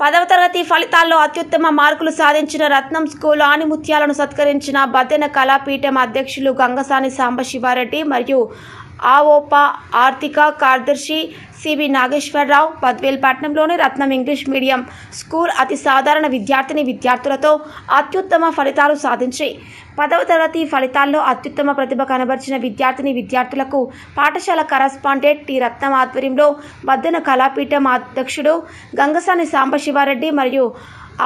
10వ తరగతి ఫలితాల్లో అత్యుత్తమ మార్కులు సాధించిన రత్నం స్కూల్ ఆణిముత్యాలను సత్కరించిన బద్దెన కళాపీఠం అధ్యక్షులు గంగసాని సాంబశివారెడ్డి మరియు ఆవోపా ఆర్థిక కార్యదర్శి సివి నాగేశ్వరరావు బద్వేల్ పట్టణంలోని రత్నం ఇంగ్లీష్ మీడియం స్కూల్ అతి సాధారణ విద్యార్థులతో అత్యుత్తమ ఫలితాలు సాధించి 10వ తరగతి ఫలితాల్లో అత్యుత్తమ ప్రతిభ కనబర్చిన విద్యార్థులకు పాఠశాల కరస్పాండెంట్ టి రత్నం ఆధ్వర్యంలో బద్దెన కళాపీఠం అధ్యక్షుడు గంగసాని సాంబశివారెడ్డి మరియు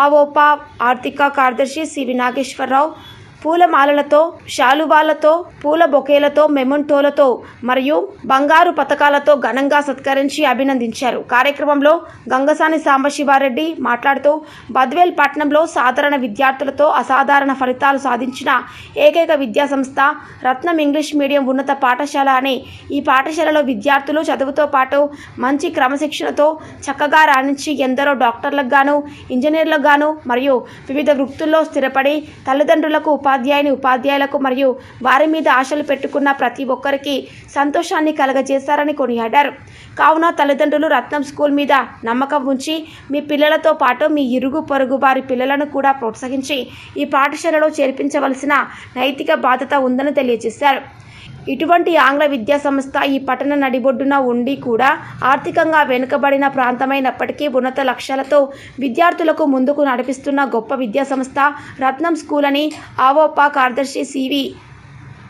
ఆవోపా ఆర్థిక కార్యదర్శి సివి నాగేశ్వరరావు పూలమాలలతో శాలువాలతో పూల బొకేలతో మెమంటోలతో మరియు బంగారు పతకాలతో ఘనంగా సత్కరించి అభినందించారు. కార్యక్రమంలో గంగసాని సాంబశివారెడ్డి మాట్లాడుతూ బద్వేల్ పట్టణంలో సాధారణ విద్యార్థులతో అసాధారణ ఫలితాలు సాధించిన ఏకైక విద్యాసంస్థ రత్నం ఇంగ్లీష్ మీడియం ఉన్నత పాఠశాల అని, ఈ పాఠశాలలో విద్యార్థులు చదువుతో పాటు మంచి క్రమశిక్షణతో చక్కగా రాణించి ఎందరో డాక్టర్లకు గాను ఇంజనీర్లకు గాను మరియు వివిధ వృత్తుల్లో స్థిరపడి తల్లిదండ్రులకు ఉపాధ్యాయులకు మరియు వారి మీద ఆశలు పెట్టుకున్న ప్రతి ఒక్కరికి సంతోషాన్ని కలగజేశారని కొనియాడారు. కావున తల్లిదండ్రులు రత్నం స్కూల్ మీద నమ్మకం ఉంచి మీ పిల్లలతో పాటు మీ ఇరుగు పొరుగు వారి పిల్లలను కూడా ప్రోత్సహించి ఈ పాఠశాలలో చేర్పించవలసిన నైతిక బాధ్యత ఉందని తెలియజేశారు. ఇటువంటి ఆంగ్ల విద్యా సంస్థ ఈ పట్టణ నడిబొడ్డున ఉండి కూడా ఆర్థికంగా వెనుకబడిన ప్రాంతమైనప్పటికీ ఉన్నత లక్ష్యాలతో విద్యార్థులకు ముందుకు నడిపిస్తున్న గొప్ప విద్యా సంస్థ రత్నం స్కూల్ అని ఆవోపా కార్యదర్శి సివి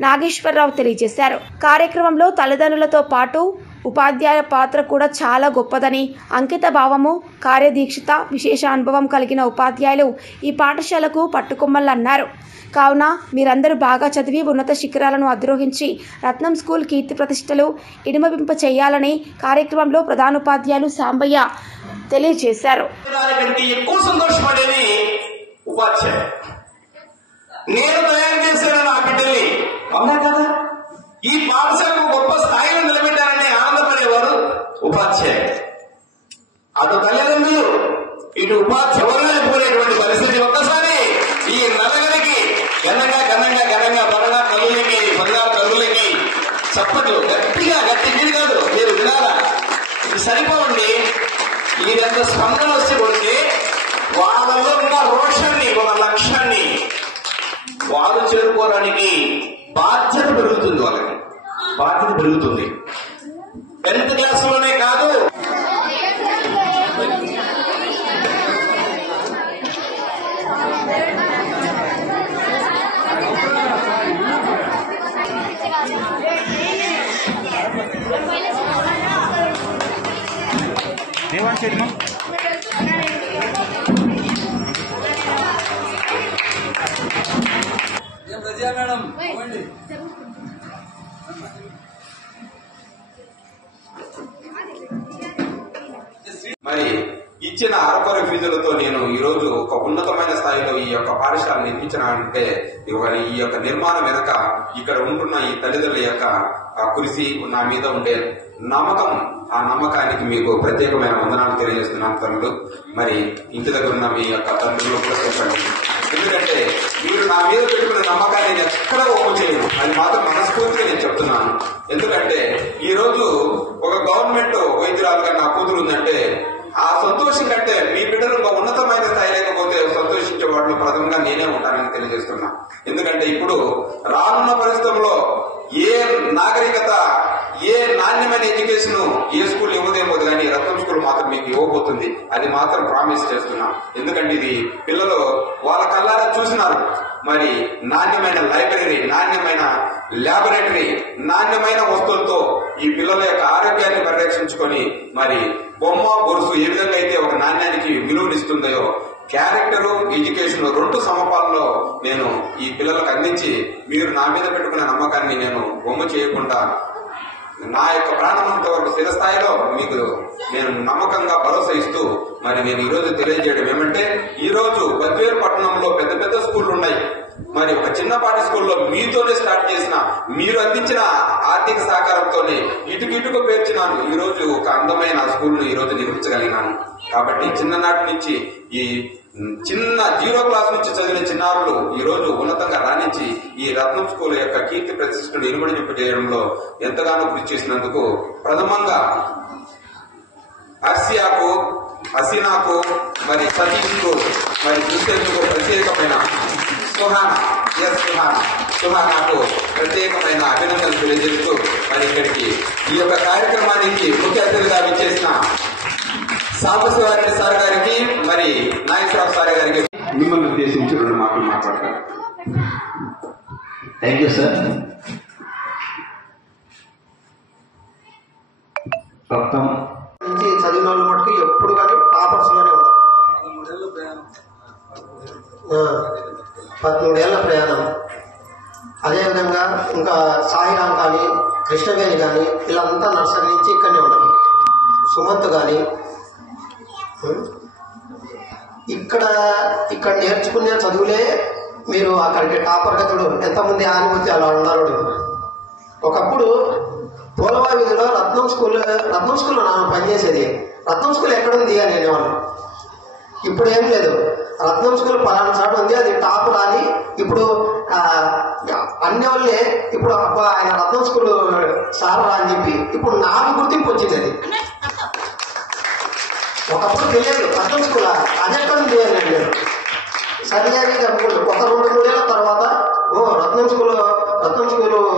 నాగేశ్వరరావు తెలియజేశారు. కార్యక్రమంలో తల్లిదండ్రులతో పాటు ఉపాధ్యాయుల పాత్ర కూడా చాలా గొప్పదని, అంకిత భావము, కార్యదీక్షత, విశేష అనుభవం కలిగిన ఉపాధ్యాయులు ఈ పాఠశాలకు పట్టుకొమ్మలన్నారు. కావున మీరందరూ బాగా చదివి ఉన్నత శిఖరాలను అధిరోహించి రత్నం స్కూల్ కీర్తి ప్రతిష్టలు ఇనుమవింప చేయాలని కార్యక్రమంలో ప్రధానోపాధ్యాయులు సాంబయ్య తెలియజేశారు. ఈ పాఠశాలకు గొప్ప స్థాయిలో నిలబెట్టారని ఆనందపడేవారు ఉపాధ్యాయులు. అటు తల్లిదండ్రులు ఇటు ఉపాధ్యాయులైపోయినటువంటి పరిస్థితి. ఒక్కసారి ఈ నలుగురికి ఘనంగా బంగారు తల్లులకి చప్పట్లు గట్టి కాదు, మీరు వినాలా, ఇది సరిపోండి. ఇదంత స్పందన వచ్చి కొడితే వాళ్ళలో ఉన్న రోషాన్ని, ఒక లక్ష్యాన్ని వాళ్ళు చేరుకోవడానికి బాధ్యత పెరుగుతుంది. వాళ్ళకి బాధ్యత పెరుగుతుంది. 10th క్లాసులోనే కాదు, మరి ఇచ్చిన అరకొర ఫీజులతో నేను ఈ రోజు ఒక ఉన్నతమైన స్థాయిలో ఈ యొక్క పాఠశాల నిర్మించానంటే ఈ యొక్క నిర్మాణం వెనక ఇక్కడ ఉంటున్న ఈ తల్లిదండ్రుల యొక్క కృషి, నా మీద ఉండే నమ్మకం, ఆ నమ్మకానికి మీకు ప్రత్యేకమైన వందనాలు తెలియజేస్తున్నాను తల్లులు. మరి ఇంటి దగ్గర ఉన్న మీ యొక్క తండ్రులు చెప్పండి. ఎందుకంటే మీరు నా మీద పెట్టుకున్న నమ్మకాన్ని నేను ఎక్కడ ఒప్పు చేయను, అది మాత్రం మనస్ఫూర్తిగా నేను చెప్తున్నాను. ఎందుకంటే ఈ రోజు ఒక గవర్నమెంట్ వైద్యురాలుగా నా కూతురు ఉందంటే ఆ సంతోషం కంటే మీ బిడ్డలు ఉన్నతమైన స్థాయి లేకపోతే సంతోషించే వాటిలో ప్రథమంగా నేనే ఉంటానని తెలియజేస్తున్నా. ఎందుకంటే ఇప్పుడు రానున్న పరిస్థితుల్లో ఏ నాగరికత, ఏ నాణ్యమైన ఎడ్యుకేషన్ ఏ స్కూల్ ఇవ్వదేమో కానీ రత్నం స్కూల్ మాత్రం మీకు ఇవ్వబోతుంది. అది మాత్రం ప్రామిస్ చేస్తున్నా. ఎందుకంటే ఇది పిల్లలు వాళ్ళ కళ్ళారా చూసినారు. మరి నాణ్యమైన లైబ్రరీ, నాణ్యమైన ల్యాబొరేటరీ, నాణ్యమైన వస్తువులతో ఈ పిల్లల యొక్క ఆరోగ్యాన్ని పరిరక్షించుకొని మరి బొమ్మ గొలుసు ఏ విధంగా అయితే ఒక నాణ్యానికి విలువనిస్తుందో క్యారెక్టరు, ఎడ్యుకేషన్ 2 సమపాల్లో నేను ఈ పిల్లలకు అందించి మీరు నా మీద పెట్టుకున్న నమ్మకాన్ని నేను బొమ్మ చేయకుండా నా యొక్క ప్రాణమంత వరకు స్థిరస్థాయిలో మీకు నేను నమ్మకంగా భరోసా ఇస్తూ మరి నేను ఈ రోజు తెలియజేయడం ఏమంటే, ఈ రోజు బద్వేల్ పట్టణంలో పెద్ద స్కూళ్లు ఉన్నాయి. మరి ఒక చిన్నపాటి స్కూల్లో మీతోనే స్టార్ట్ చేసిన, మీరు అందించిన ఆర్థిక సహకారంతోనే ఇటుకు పేర్చినాను ఈ రోజు ఒక అందమైన స్కూల్ను ఈ రోజు నిర్మించగలిగినాను. కాబట్టి చిన్ననాటి నుంచి ఈ చిన్న 0 క్లాస్ నుంచి చదివిన చిన్నారులు ఈ రోజు ఉన్నతంగా రాణించి ఈ రత్నం స్కూల్ యొక్క కీర్తి ప్రతిష్టను ఇనుమడింపు చేయడంలో ఎంతగానో కృషి చేసినందుకు ప్రథమంగా ఆర్సియాకు హసీనాకు మరి సతీష్కు మరి దుస్తేందుకు ప్రత్యేకమైన సుహానాకు ప్రత్యేకమైన అభినందనలు తెలియజేస్తూ మరి ఇక్కడికి ఈ యొక్క కార్యక్రమానికి ముఖ్య అతిథిగా విచ్చేసిన సాంబశివారెడ్డి సార్ గారికి మరి నాగేశ్వరరావు సార్ గారికి మిమ్మల్ని ఉద్దేశించి 2 మాటలు మాట్లాడతారు. Thank you sir. రత్నం నుంచి చదివిన వాళ్ళు మటుకు ఎప్పుడు కానీ టాపర్స్ గానే ఉంటారు. 13 ఏళ్ల ప్రయాణం. అదేవిధంగా ఇంకా సాయిరామ్ కానీ కృష్ణవేణి కానీ వీళ్ళంతా నర్సరీ నుంచి ఇక్కడనే ఉన్నారు. సుమంత్ కానీ ఇక్కడ నేర్చుకునే చదువులే మీరు అక్కడికి టాపర్ గతుడు ఎంతమంది ఆనుమతి అలా ఉన్నారు. ఒకప్పుడు పోలవా వీధిలో రత్నం స్కూల్లో నాన్న పనిచేసేది. రత్నం స్కూల్ ఎక్కడుంది అని అనేవాళ్ళు. ఇప్పుడు ఏం లేదు, రత్నం స్కూల్ పలానా చాటు ఉంది, అది టాప్ రాని ఇప్పుడు అన్ని వాళ్ళే ఇప్పుడు ఆయన రత్నం స్కూల్ సార్ రా అని చెప్పి ఇప్పుడు నాకు గుర్తింపు వచ్చింది. అది ఒకప్పుడు తెలియదు రత్నం స్కూల్ అదెక్కడుంది అని అడిగారు. సరిగానే ఒక 2-3 ఏళ్ల తర్వాత రత్నం స్కూల్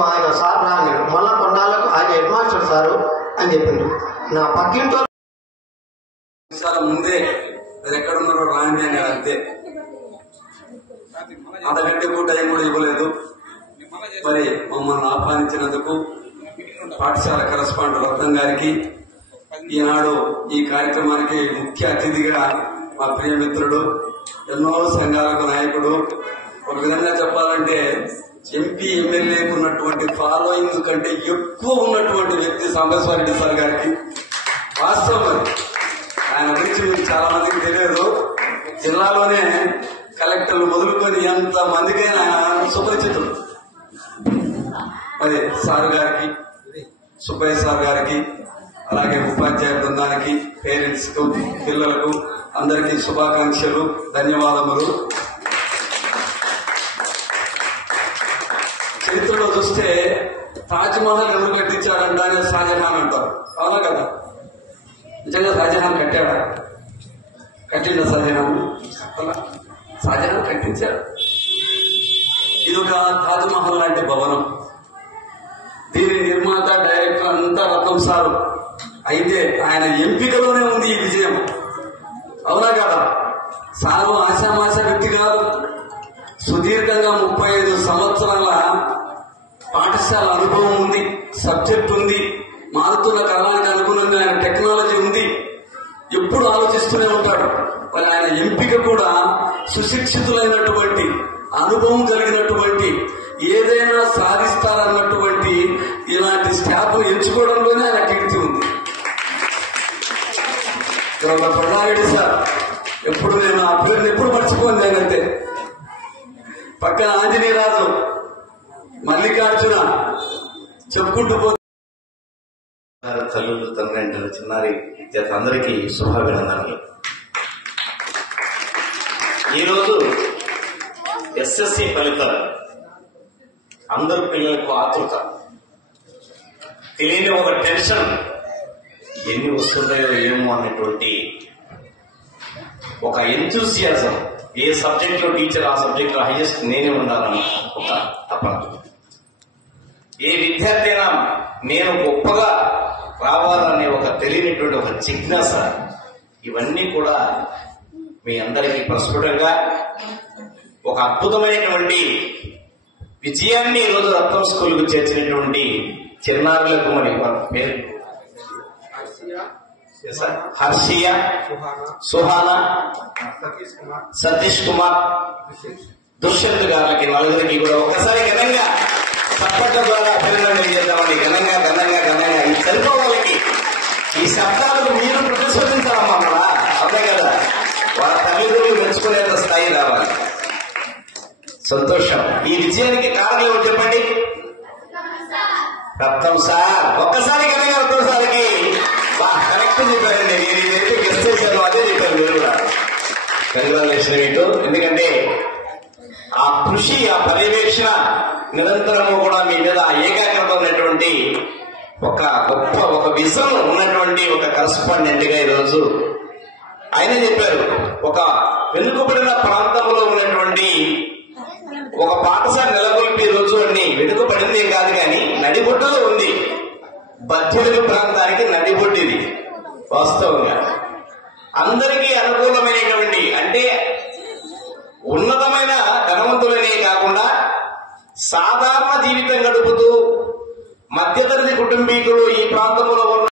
ఆయన సార్ రా అన్నాడు. మళ్ళా కొన్నాళ్ళకు ఆయన హెడ్ మాస్టర్ సారు అని చెప్పిండు. నా పక్కింటో ముందే అది ఎక్కడున్నారో రాండి అని అంతే. అంతకంటే టైం కూడా ఇవ్వలేదు. మరి మమ్మల్ని ఆహ్వానించినందుకు పాఠశాల కరస్పాండెంట్ రత్నం గారికి, ఈనాడు ఈ కార్యక్రమానికి ముఖ్య అతిథిగా మా ప్రియమిత్రుడు, ఎన్నో సంఘాలకు నాయకుడు, ఒక విధంగా చెప్పాలంటే ఎంపీ ఎమ్మెల్యేకు ఉన్నటువంటి ఫాలోయింగ్ కంటే ఎక్కువ ఉన్నటువంటి వ్యక్తి సాంబశివారెడ్డి సార్ గారికి. వాస్తవం అది. ఆయన గురించి మీకు చాలా మందికి తెలియదు. జిల్లాలోనే కలెక్టర్లు మొదలుకొని ఎంత మందికైనా ఆయన సుపరిచితుడు. మరి సార్ గారికి, సుబ్బయ్య సార్ గారికి, అలాగే ఉపాధ్యాయ బృందానికి, పేరెంట్స్ కు, పిల్లలకు అందరికీ శుభాకాంక్షలు, ధన్యవాదములు. చరిత్రలో చూస్తే తాజ్మహల్ ఎవరు కట్టించారంట అని షాజహాన్ అంటారు. అవునా కదా? నిజంగా షాజహాన్ కట్టాడా? కట్టిండ షాజహాన్ కట్టించాడు. ఇది ఒక తాజ్మహల్ లాంటి భవనం. దీని నిర్మాత, డైరెక్టర్ అంతా రత్నం సారు. అయితే ఆయన ఎంపికలోనే ఉంది ఈ విజయం. అవునా కదా? సారు ఆశామాష వ్యక్తి కాదు. సుదీర్ఘంగా 35 సంవత్సరాల పాఠశాల అనుభవం ఉంది, సబ్జెక్ట్ ఉంది, మారుతున్న కాలానికి అనుగుణంగా ఆయన టెక్నాలజీ ఉంది. ఎప్పుడు ఆలోచిస్తూనే ఉంటాడు. మరి ఆయన ఎంపిక కూడా సుశిక్షితులైనటువంటి, అనుభవం కలిగినటువంటి, ఏదైనా సాధిస్తారన్నటువంటి ఇలాంటి స్టాఫ్ ఎంచుకోవడంలోనే ఆయన కీర్తి ఉంది. ప్రధారెడ్డి సార్ ఎప్పుడు నేను ఆ పేరుని ఎప్పుడు మర్చిపోను. నేనంతే పక్కన ఆంజనేయరాజు, మల్లికార్జున చెప్పుకుంటూ పో. తల్లులు, తండ్రి, చిన్నారి విద్యార్థులందరికీ శుభాభినందనలు. ఈరోజు ఎస్ఎస్సి ఫలితాలు. అందరు పిల్లలకు ఆతృత, తెలియని ఒక టెన్షన్, ఎన్ని వస్తున్నాయో ఏమో అనేటువంటి ఒక ఎంతూసియాజం. ఏ సబ్జెక్ట్ లో టీచర్ ఆ సబ్జెక్ట్ లో హైయెస్ట్ నేనే ఉండాలన్న ఒక తపన. ఏ విద్యార్థి అయినా నేను గొప్పగా రావాలనే ఒక తెలియనిటువంటి ఒక జిజ్ఞాస. ఇవన్నీ కూడా మీ అందరికీ ప్రస్ఫుటంగా ఒక అద్భుతమైనటువంటి విజయాన్ని ఈరోజు రత్నం స్కూల్ కు చేర్చినటువంటి చిన్నారులకు మరి పేరు హర్షియా, సుహానా, సతీష్ కుమార్, దుష్యంత్ గారికి, నలుగురికి కూడా ఒక్కసారి ఘనంగా చప్పట్ల ద్వారా అభినందన చేద్దామని. ఘనంగా ఈ తెలుగు వాళ్ళకి ఈ శబ్దాలకు మీరు ప్రతిస్పందించాలమ్మా. కూడా అదే కదా, వాళ్ళ తల్లిదండ్రులు మెచ్చుకునేంత స్థాయి రావాలి. సంతోషం. ఈ విజయానికి కారణం ఏమో చెప్పండి. రత్నం సార్. ఒక్కసారి ఘనంగా రత్నం సార్కి కరెక్ట్ చెప్పారండి. నేను ఇదైతే గెస్ట్ చేశాను, అదే చెప్పాను మీరు కూడా. కంగ్రాచులేషన్ ఏంటో. ఎందుకంటే ఆ కృషి, ఆ పర్యవేక్షణ నిరంతరము కూడా మీ మీద ఏకాగ్రత ఉన్నటువంటి ఒక గొప్ప ఒక విజన్ ఉన్నటువంటి ఒక కరస్పాండెంట్ గా ఈరోజు ఆయన చెప్పారు, ఒక వెనుకబడిన ప్రాంతంలో ఉన్నటువంటి ఒక పాఠశాల నెలకొల్పే రోజు అన్ని వెనుకబడింది ఏం కాదు కానీ నడిబొడ్డులో ఉంది. బద్దెలుగు ప్రాంతానికి నడిబొడ్డిది. వాస్తవంగా అందరికీ అనుకూలమైనటువంటి, అంటే ఉన్నతమైన ధనవంతులనే కాకుండా సాధారణ జీవితం గడుపుతూ మధ్యతరగతి కుటుంబీకులు ఈ ప్రాంతంలో ఉన్న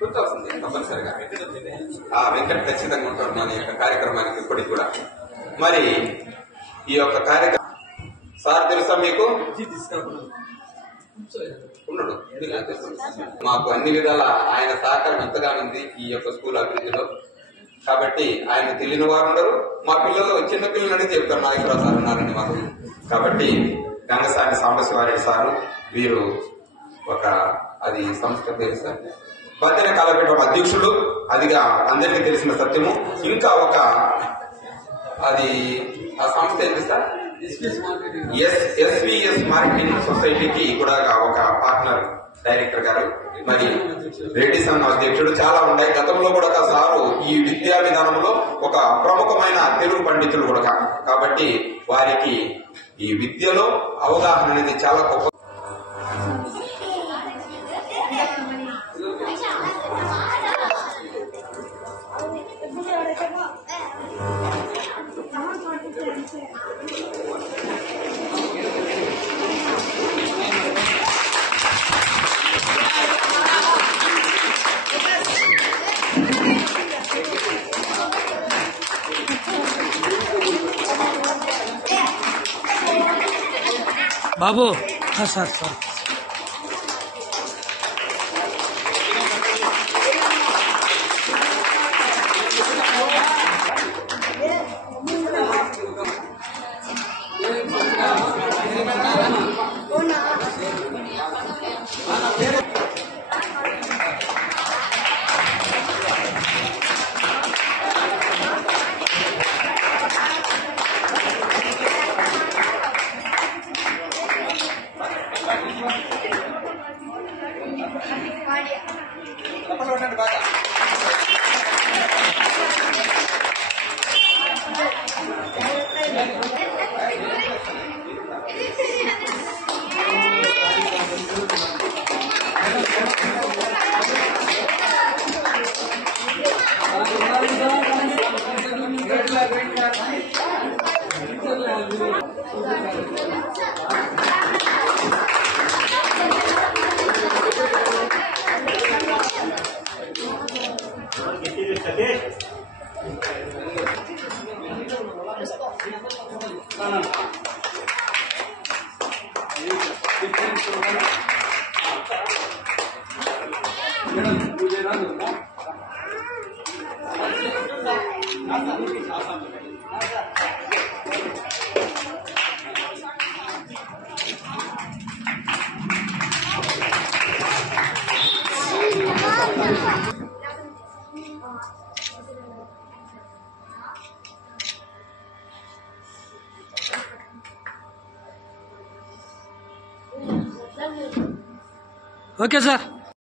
గుర్తొస్తుంది తప్పనిసరిగా. ఆ వెంకట ఖచ్చితంగా ఉంటాడు మన యొక్క కార్యక్రమానికి ఇప్పటికి కూడా. మరి ఈ యొక్క కార్యక్రమం సార్ తెలుసా మీకు? ఉన్నాడు. మాకు అన్ని విధాల ఆయన సహకారం ఎంతగానో ఉంది ఈ యొక్క స్కూల్ అభివృద్ధిలో. కాబట్టి ఆయన తెలియని వారు ఉండరు. మా పిల్లలు చిన్న పిల్లలు అడిగి చెప్తారు నాగేశ్వరరావు సార్ ఉన్నారని మాకు. కాబట్టి గంగసాని సాంబశివారెడ్డి సారు వీరు ఒక అది సంస్థ పేరు సార్ బద్దెన కళాపీఠం అధ్యక్షుడు. అదిగా అందరికీ తెలిసిన సత్యము. ఇంకా ఒక అది ఆ సంస్థ ఏంటి సార్? ఎస్విఎస్ మార్కెటింగ్ సొసైటీకి కూడా ఒక పార్ట్నర్ డైరెక్టర్ గారు. మరి రెడ్డి సంఘ అధ్యక్షుడు. చాలా ఉన్నాయి. గతంలో కూడా సారు ఈ విద్యా విధానంలో ఒక ప్రముఖమైన తెలుగు పండితులు కూడా. కాబట్టి వారికి ఈ విద్యలో అవగాహన అనేది చాలా గొప్ప. బాబు సార్ సార్ ఓకే సార్.